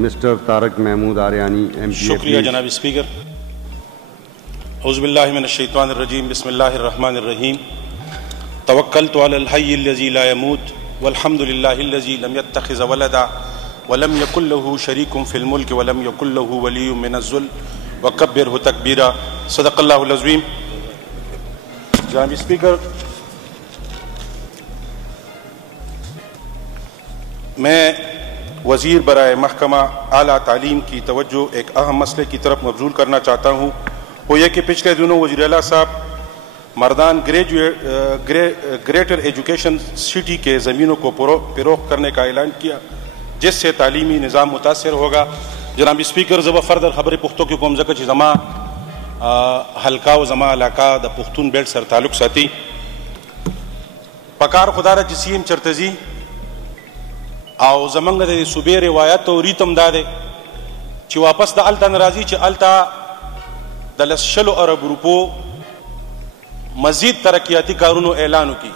Mister Tariq Mahmood Aryani M P. شکریہ جناب speaker. اعوذ باللہ من الشیطان الرجیم، بسم اللہ الرحمن الرحیم۔ توکلت علی الحی الذی لا یموت والحمد للہ الذی لم یتخذ ولدا ولم یکن له شریک فی الملک ولم یکن له ولی من الذل وکبرہ تکبیرا۔ صدق اللہ العظیم۔ جناب اسپیکر، میں وزیر برائے محکمہ اعلیٰ تعلیم کی توجہ ایک اہم مسئلے کی طرف مبذول کرنا چاہتا ہوں۔ وہ یہ کہ پچھلے دنوں وزیر اعلیٰ صاحب مردان گریٹر ایجوکیشن سٹی کے زمینوں کو فروخت کرنے کا اعلان کیا، جس سے تعلیمی نظام متاثر ہوگا۔ جناب اسپیکر، زبا فردر خبر پختوں کی قوم زکر چی زما حلقہ و زما علاقہ دا پختون بیلٹ سر تعلق ساتھی پکار خدارہ جسیم چرتزی او زمنگ دے صوبے روایت و ریتم دادے چی واپس دا التا نرازی چی التا دا لسشلو عرب روپو مزید ترقیاتی کارونو اعلانو کی۔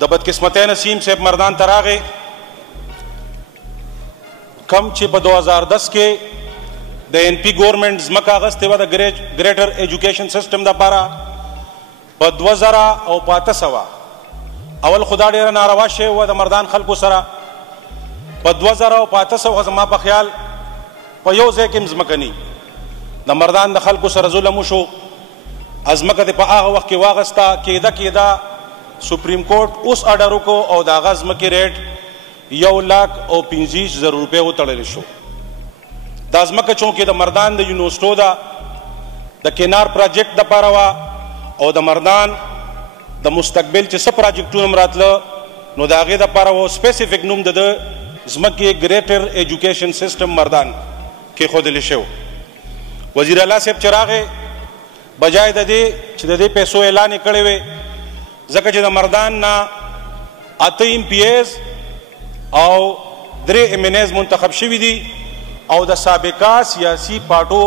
دا بدقسمت نسیم سے مردان تراغے کم چی پا 2010 کے دا این پی گورنمنٹ زمکا غستے و دا گریٹر ایجوکیشن سسٹم دا پارا پا 2015 اول خدا ڈیرہ نارواش و دا مردان خلقو سرا پا 2015 غزما پا خیال پا یو زیکم زمکنی دا مردان دا خلقو سر ظلمو شو ازمکت پا آغا وقت کی واغستا کیدا سپریم کورٹ اس آرڈرو کو او دا غزمکی ریٹ 1,25,000 روپے وہ تڑلی شو۔ دا ازمکا چونکہ دا مردان دا یونیورسٹو دا کنار پراجیکٹ دا پاروا او دا مردان دا مستقبل چی سب پراجیکٹو نمرات نو دا آغی دا پاروا سپیسیفک نوم دا زمکی گریٹر ایجوکیشن سسٹم مردان کے خود لشو۔ وزیر اللہ صاحب چراغے بجائے دا دے چی دا دے پیسو اعلانی کڑے وے زکر چی دا مردان نا 8 MPs او 3 MNs منتخب شوی دی او دا سابقہ سیاسی پارٹو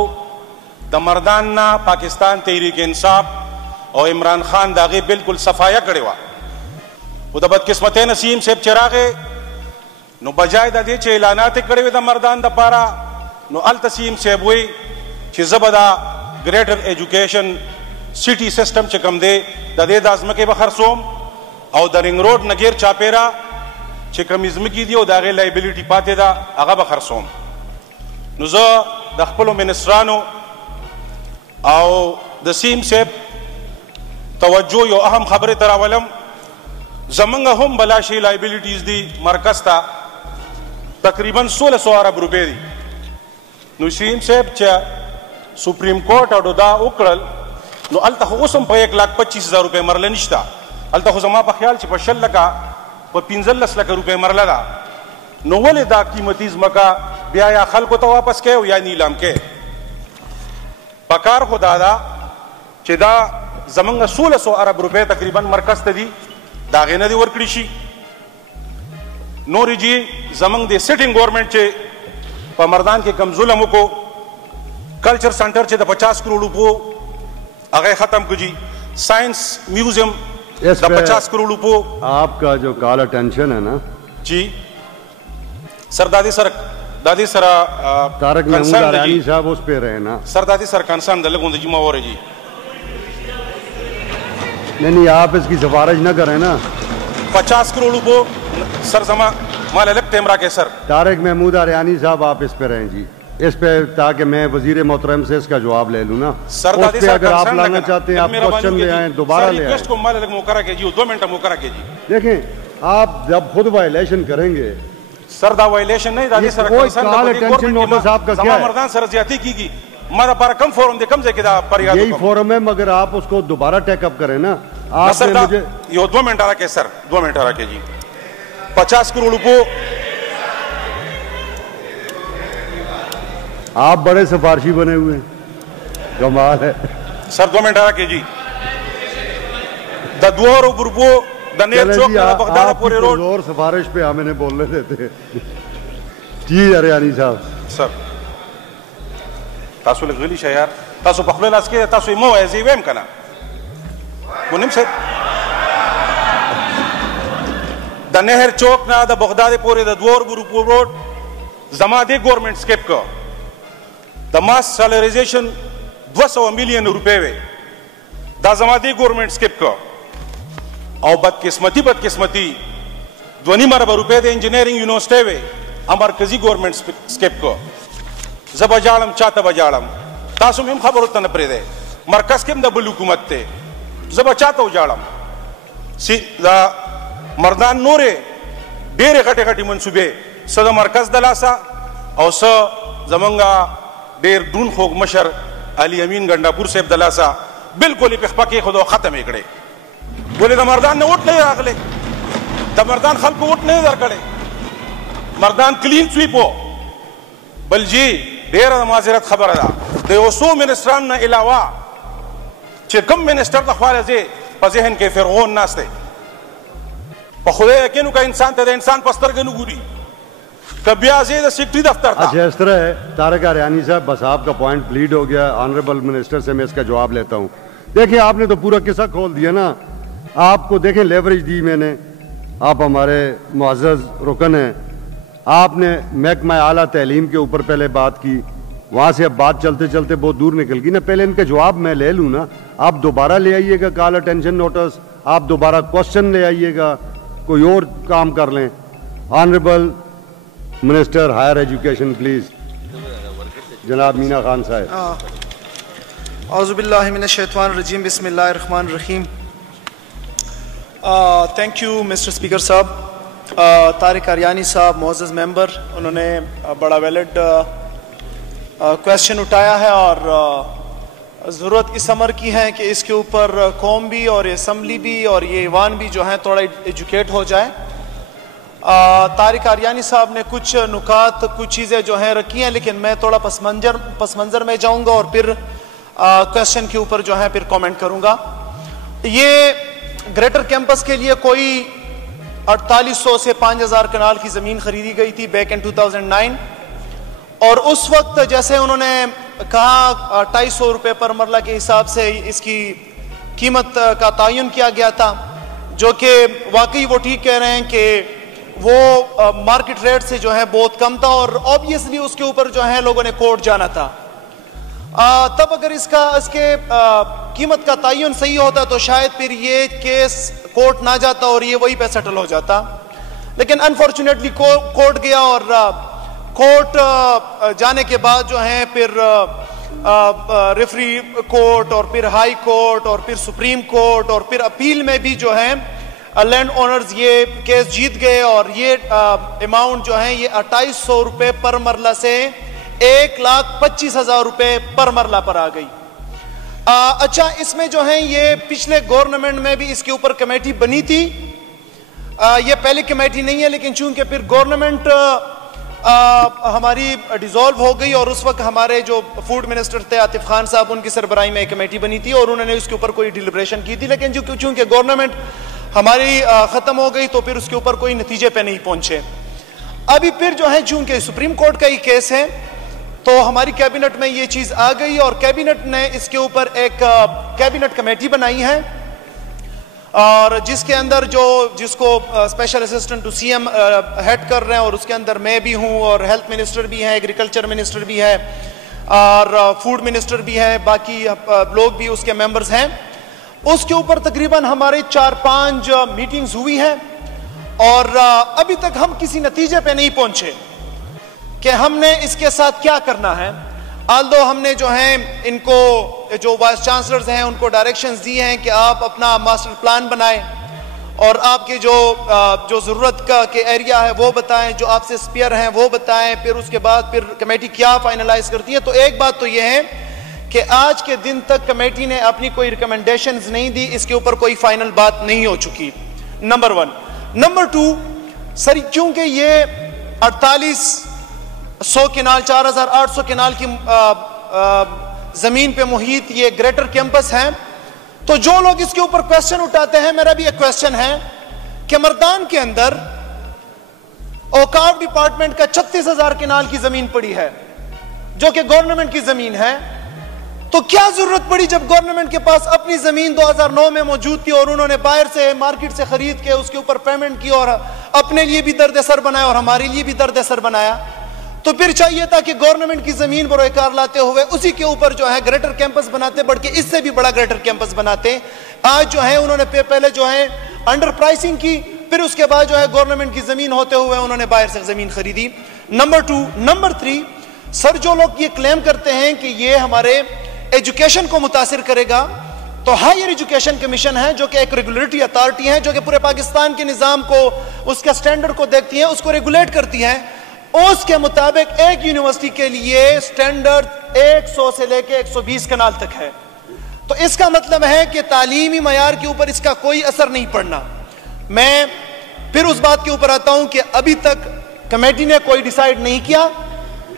دا مردان نا پاکستان تحریک انصاف او عمران خان داغے بالکل صفایہ کڑے وا۔ وہ دا بدقسمت نسیم صاحب چراغے نو بجائے دا دے چے اعلانات کڑے وے دا مردان دا پارا نو التسیم صاحب ہوئی چی زبدا گریٹر ایجوکیشن سٹی سسٹم چکم دے دا دے دا ازمکے بخرسوم او دا رنگ روڈ نگیر چاپیرا چکم ازمکی دی او دا غیر لائبیلیٹی پاتے دا اغا بخرسوم۔ نو زا دا خپلو منسرانو او دا سیم صاحب توجہ یو اہم خبر تراولم زمنگا ہم بلاشی لائبیلیٹیز دی مرکز تا تقریباً 1600 ارب روپے دی۔ نو سیم صاحب چا سپریم کورٹ اڈو دا اکڑل نو التا خو اسم پا 1,25,000 روپے مرلہ نشتا، التا خو زمان پا خیال چی پا 6 لکا پا 15 لکا روپے مرلہ دا۔ نو ولی دا قیمتی زمکا بیا یا خلقو تا واپس کے یا نیلام کے پکار خدا دا چی دا زمانگا 1600 ارب روپے تقریباً مرکز تا دی دا غینا دی ورکڑی شی۔ نوری جی زمانگ دی سیٹنگ گورنمنٹ چی پا مردان کے کم ظلمو کو کلچر سنٹر چی دا 50 کروڑ روپو اگے ختم کو جی، سائنس میوزیم دا 50 کروڑ روپو۔ آپ کا جو کال اٹینشن ہے نا جی سر دادی سر طارق محمود آریانی صاحب اس پہ رہے نا سر دادی سر کنسرن دلگوں جی ماورے جی نہیں آپ اس کی سفارش نہ کریں نا۔ 50 کروڑ روپو سر زمان مال الگ ٹیمرا کے سر طارق محمود آریانی صاحب آپ اس پہ رہیں جی، اس پہ تاکہ میں وزیر محترم سے اس کا جواب لے لوں نا۔ سر اس پہ اگر آپ لانا چاہتے ہیں آپ کوشچن لے آئیں، دوبارہ لے آئیں۔ کو مال الگ موقع کے جی 2 منٹ موقع کے جی دیکھیں آپ جب خود وائلیشن کریں گے سر دا وائلیشن نہیں دادی سر کال اٹینشن نوٹس آپ کا کیا ہے؟ مردان سر زیادتی کی گی ہمارا پارا کم فورم دے کم سے کدا پر یہی فورم ہے، مگر آپ اس کو دوبارہ ٹیک اپ کریں نا۔ آپ نے مجھے یہ 2 منٹ آ کے سر 2 منٹ آ کے جی 50 کروڑ روپو آپ بڑے سفارشی بنے ہوئے ہیں، کمال ہے سر 2 منٹ آ کے جی دا 2 روپو دا نیر چوک دا بغداد پورے روڈ اور سفارش پہ ہمیں نے بولنے دیتے جی آریانی صاحب سر تاسو لغلی شا یار تاسو پخلو لاس کے تاسو مو ایزی ویم کنا منیم سے دا نہر چوک نا دا بغداد پورے دا 2 روپو روڈ زما دې ګورنمنټ سکیپ کو د ماس سیلریزیشن 200 ملین روپے وے دا زما دې ګورنمنټ سکیپ کو او بدقسمتی 2.5 ارب روپے د انجینئرنگ یونیورسٹی وے مرکزی گورنمنٹ سکیپ کو زب جاړم چاته بجاړم تاسو هم خبرو ته نه پرېږدئ مرکز کې هم د بل حکومت دی زه به چاته وجاړم دا مردان نورې ډېرې غټې غټې منصوبې څه د مرکز د لاسه او څه زمونږ ډېر دون خوږ مشر علي امین ګنډاپور صاحب د لاسه بالکل یې په خپه کېښودو او ختم یې کړې ولې د مردان نه ووټ نه یې راغلی د مردان خلکو ووټ نه یې درکړی مردان کلین سویپ و بل جی ډېره د معذرت خبره ده د یو څو منسټرانو نه علاوه چې کوم منسټر د خوا ځې په ذهن کې فرعون ناست دی په خدای یقین وکړه انسان ته د انسان په سترګه نه ګوري که بیا ځې د سیکرټري دفتر ته اچھا اس طرح ہے طارق اریانی صاحب بس آپ کا پوائنٹ پلیڈ ہو گیا آنریبل منسٹر سے میں اس کا جواب لیتا ہوں دیکھیں آپ نے تو پورا قصہ کھول دیا نا آپ کو دیکھیں لیوریج دی میں نے آپ ہمارے معزز رکن ہیں آپ نے محکمہ اعلیٰ تعلیم کے اوپر پہلے بات کی وہاں سے اب بات چلتے چلتے بہت دور نکل گئی نا پہلے ان کا جواب میں لے لوں نا آپ دوبارہ لے آئیے گا کال اٹینشن نوٹس آپ دوبارہ کوشچن لے آئیے گا کوئی اور کام کر لیں honourable minister higher education please جناب مینا خان صاحب اعوذ باللہ من الشیطان الرجیم بسم اللہ الرحمن الرحیم تھینک یو مسٹر اسپیکر صاحب طارق اریانی صاحب معزز ممبر انہوں نے بڑا ویلڈ کویسچن اٹھایا ہے اور ضرورت اس امر کی ہے کہ اس کے اوپر قوم بھی اور اسمبلی بھی اور یہ ایوان بھی جو ہیں تھوڑا ایجوکیٹ ہو جائے طارق اریانی صاحب نے کچھ نکات کچھ چیزیں جو ہیں رکھی ہیں لیکن میں تھوڑا پس منظر میں جاؤں گا اور پھر کویسچن کے اوپر جو ہے پھر کامنٹ کروں گا یہ گریٹر کیمپس کے لیے کوئی 4800 سے 5000 کنال کی زمین خریدی گئی تھی بیک ان 2009 اور اس وقت جیسے انہوں نے کہا 250 روپے پر مرلہ کے حساب سے اس کی قیمت کا تعین کیا گیا تھا جو کہ واقعی وہ ٹھیک کہہ رہے ہیں کہ وہ مارکیٹ ریٹ سے جو ہے بہت کم تھا اور اوبیسلی اس کے اوپر جو ہے لوگوں نے کورٹ جانا تھا تب اگر اس کے قیمت کا تعین صحیح ہوتا تو شاید پھر یہ کیس کورٹ نہ جاتا اور یہ وہی پہ سیٹل ہو جاتا لیکن انفارچونیٹلی کورٹ گیا اور کورٹ جانے کے بعد جو ہیں پھر ریفری کورٹ اور پھر ہائی کورٹ اور پھر سپریم کورٹ اور پھر اپیل میں بھی جو ہے لینڈ اونرز یہ کیس جیت گئے اور یہ اماؤنٹ جو ہے یہ 2800 روپے پر مرلہ سے 1,25,000 روپے پر مرلہ پر آ گئی اچھا اس میں جو ہے یہ پچھلے گورنمنٹ میں بھی اس کے اوپر کمیٹی بنی تھی یہ پہلی کمیٹی نہیں ہے لیکن چونکہ پھر گورنمنٹ ہماری ڈیزولو ہو گئی اور اس وقت ہمارے جو فوڈ منسٹر تھے عاطف خان صاحب ان کی سربراہی میں ایک کمیٹی بنی تھی اور انہوں نے اس کے اوپر کوئی ڈیلیبریشن کی تھی لیکن چونکہ گورنمنٹ ہماری ختم ہو گئی تو پھر اس کے اوپر کوئی نتیجے پہ نہیں پہنچے ابھی پھر جو ہے چونکہ سپریم کورٹ کا ہی کیس ہے تو ہماری کیبنٹ میں یہ چیز آ گئی اور کیبنٹ نے اس کے اوپر ایک کیبنٹ کمیٹی بنائی ہے اور جس کے اندر جس کو special assistant to C M head کر رہے ہیں اور اس کے اندر میں بھی ہوں اور ہیلتھ منسٹر بھی ہے ایگریکلچر منسٹر بھی ہے اور فوڈ منسٹر بھی ہے باقی لوگ بھی اس کے ممبرز ہیں اس کے اوپر تقریباً ہمارے 4-5 میٹنگز ہوئی ہیں اور ابھی تک ہم کسی نتیجے پہ نہیں پہنچے کہ ہم نے اس کے ساتھ کیا کرنا ہے آلدو ہم نے جو ہیں ان کو جو وائس چانسلرز ہیں ان کو ڈائریکشنز دی ہیں کہ آپ اپنا ماسٹر پلان بنائیں اور آپ کے جو ضرورت کا کہ ایریا ہے وہ بتائیں جو آپ سے اسپیئر ہیں وہ بتائیں پھر اس کے بعد پھر کمیٹی کیا فائنلائز کرتی ہے تو ایک بات تو یہ ہے کہ آج کے دن تک کمیٹی نے اپنی کوئی ریکمنڈیشنز نہیں دی اس کے اوپر کوئی فائنل بات نہیں ہو چکی نمبر 1 نمبر 2 سر کیونکہ یہ 4800 کنال 4800 کنال کی زمین پہ محیط یہ گریٹر کیمپس ہے تو جو لوگ اس کے اوپر کویسچن اٹھاتے ہیں میرا بھی ایک کویسچن ہے کہ مردان کے اندر اوقاف ڈپارٹمنٹ کا 36,000 کنال کی زمین پڑی ہے جو کہ گورنمنٹ کی زمین ہے تو کیا ضرورت پڑی جب گورنمنٹ کے پاس اپنی زمین 2009 میں موجود تھی اور انہوں نے باہر سے مارکیٹ سے خرید کے اس کے اوپر پیمنٹ کی اور اپنے لیے بھی درد سر بنایا اور ہمارے لیے بھی درد سر بنایا تو تو پھر چاہیے تھا کہ گورنمنٹ کی زمین بروئے لاتے ہوئے اسی کے اوپر جو ہے گریٹر کیمپس بناتے، بڑھ کے اس سے بھی بڑا گریٹر کیمپس بناتے. آج جو ہے انہوں نے پہلے جو ہے انڈر پرائسنگ کی، پھر اس کے بعد جو ہے گورنمنٹ کی زمین ہوتے ہوئے انہوں نے باہر سے زمین خریدی. نمبر 2. نمبر 3، سر جو لوگ یہ کلیم کرتے ہیں کہ یہ ہمارے ایجوکیشن کو متاثر کرے گا، تو ہائر ایجوکیشن کمیشن ہے جو کہ ایک ریگولیٹری اتھارٹی ہے جو کہ پورے پاکستان کے نظام کو، اس کے سٹینڈرڈ کو دیکھتی ہے، اس کو ریگولیٹ کرتی ہے. اس کے مطابق ایک یونیورسٹی کے لیے سٹینڈرڈ 100 سے لے کے 120 کنال تک ہے. تو اس کا مطلب ہے کہ تعلیمی معیار کے اوپر اس کا کوئی اثر نہیں پڑنا. میں پھر اس بات کے اوپر آتا ہوں کہ ابھی تک کمیٹی نے کوئی ڈیسائیڈ نہیں کیا.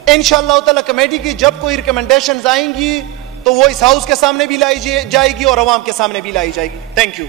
انشاءاللہ تعالی کمیٹی کی جب کوئی ریکمنڈیشنز آئیں گی تو وہ اس ہاؤس کے سامنے بھی لائی جائے گی اور عوام کے سامنے بھی لائی جائے گی. Thank you.